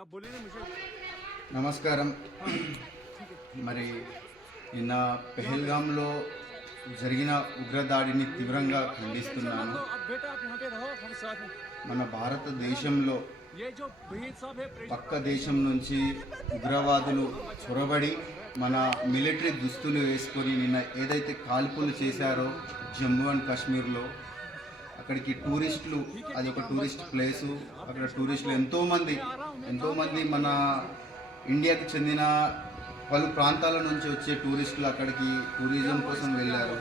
आप बोलिए ना मुझे। నమస్కారం. మరి నిన్న పెహల్గాంలో జరిగిన ఉగ్రదాడిని తీవ్రంగా ఖండిస్తున్నాను. अब बेटा आप यहाँ पे रहो हम साथ हैं। మన భారతదేశంలో ये जो वहीद साहब है పక్క దేశం నుంచి ఉగ్రవాదులు చొరబడి మన మిలిటరీ దుస్తులు వేసుకొని నిన్న ఏదైతే కాల్పులు చేశారో జమ్మూ అండ్ కాశ్మీర్లో, అక్కడికి టూరిస్టులు, అది ఒక టూరిస్ట్ ప్లేసు, అక్కడ టూరిస్టులు ఎంతోమంది మన ఇండియాకి చెందిన పలు ప్రాంతాల నుంచి వచ్చే టూరిస్టులు అక్కడికి టూరిజం కోసం వెళ్ళారు.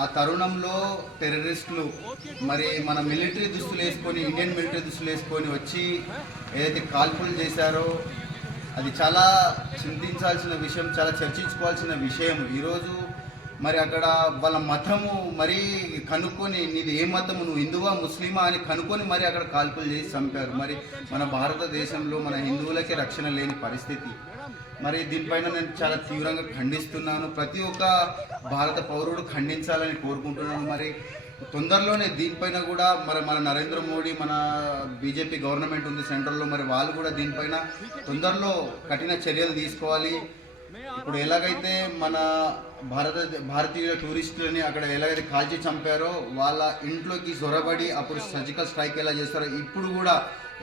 ఆ తరుణంలో టెర్రరిస్టులు మరి మన మిలిటరీ దుస్తులు వేసుకొని, ఇండియన్ మిలిటరీ దుస్తులు వేసుకొని వచ్చి ఏదైతే కాల్పులు చేశారో అది చాలా చింతించాల్సిన విషయం, చాలా చర్చించుకోవాల్సిన విషయం. ఈరోజు మరి అక్కడ వాళ్ళ మతము మరి కనుక్కొని, నీది ఏ మతము, నువ్వు హిందువా ముస్లిమా అని కనుక్కొని మరి అక్కడ కాల్పులు చేసి చంపారు. మరి మన భారతదేశంలో మన హిందువులకే రక్షణ లేని పరిస్థితి. మరి దీనిపైన నేను చాలా తీవ్రంగా ఖండిస్తున్నాను. ప్రతి ఒక్క భారత పౌరుడు ఖండించాలని కోరుకుంటున్నాను. మరి తొందరలోనే దీనిపైన కూడా మరి మన నరేంద్ర మోడీ, మన బీజేపీ గవర్నమెంట్ ఉంది సెంట్రల్లో, మరి వాళ్ళు కూడా దీనిపైన తొందరలో కఠిన చర్యలు తీసుకోవాలి. ఇప్పుడు ఎలాగైతే మన భారతీయ టూరిస్టులని అక్కడ ఎలాగైతే కాల్చి చంపారో, వాళ్ళ ఇంట్లోకి సొరబడి అప్పుడు సర్జికల్ స్ట్రైక్ ఎలా చేస్తారో, ఇప్పుడు కూడా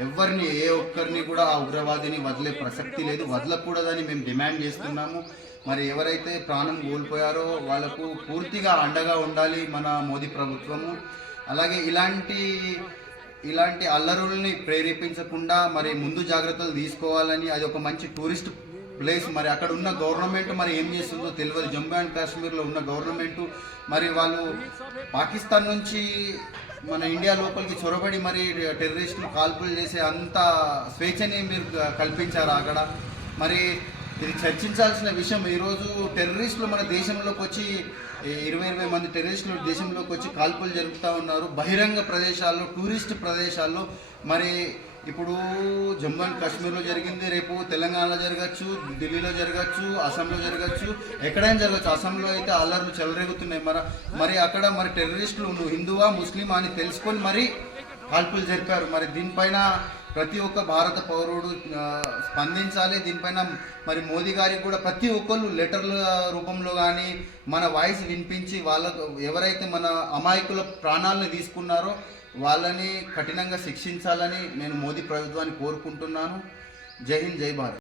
ఎవరిని, ఏ ఒక్కరిని కూడా ఆ ఉగ్రవాదిని వదిలే ప్రసక్తి లేదు, వదలకూడదని మేము డిమాండ్ చేస్తున్నాము. మరి ఎవరైతే ప్రాణం కోల్పోయారో వాళ్ళకు పూర్తిగా అండగా ఉండాలి మన మోదీ ప్రభుత్వము. అలాగే ఇలాంటి అల్లరుల్ని ప్రేరేపించకుండా మరి ముందు జాగ్రత్తలు తీసుకోవాలని, అది ఒక మంచి టూరిస్ట్ ప్లేస్. మరి అక్కడ ఉన్న గవర్నమెంట్ మరి ఏం చేస్తుందో తెలియదు. జమ్మూ అండ్ కాశ్మీర్లో ఉన్న గవర్నమెంట్ మరి వాళ్ళు పాకిస్తాన్ నుంచి మన ఇండియా లోపలికి చొరబడి మరి టెర్రరిస్టులు కాల్పులు చేసే అంత స్వేచ్ఛని మీరు కల్పించారు అక్కడ. మరి ఇది చర్చించాల్సిన విషయం. ఈరోజు టెర్రరిస్టులు మన దేశంలోకి వచ్చి 20 మంది టెర్రరిస్టులు దేశంలోకి వచ్చి కాల్పులు జరుపుతూ ఉన్నారు బహిరంగ ప్రదేశాల్లో, టూరిస్ట్ ప్రదేశాల్లో. మరి ఇప్పుడు జమ్మూ అండ్ కాశ్మీర్లో జరిగింది, రేపు తెలంగాణలో జరగచ్చు, ఢిల్లీలో జరగచ్చు, అస్సాంలో జరగచ్చు, ఎక్కడైనా జరగచ్చు. అస్సాంలో అయితే అల్లర్లు చెలరేగుతున్నాయి. మరి అక్కడ మరి టెర్రరిస్టులు నువ్వు హిందువా ముస్లిమా అని తెలుసుకొని మరి కాల్పులు జరిపారు. మరి దీనిపైన ప్రతి ఒక్క భారత పౌరుడు స్పందించాలి. దీనిపైన మరి మోదీ గారికి కూడా ప్రతి ఒక్కళ్ళు లెటర్ల రూపంలో కానీ మన వాయిస్ వినిపించి, వాళ్ళకు ఎవరైతే మన అమాయకుల ప్రాణాలను తీసుకున్నారో వాళ్ళని కఠినంగా శిక్షించాలని నేను మోదీ ప్రభుత్వాన్ని కోరుకుంటున్నాను. జై హింద్, జై భారత్.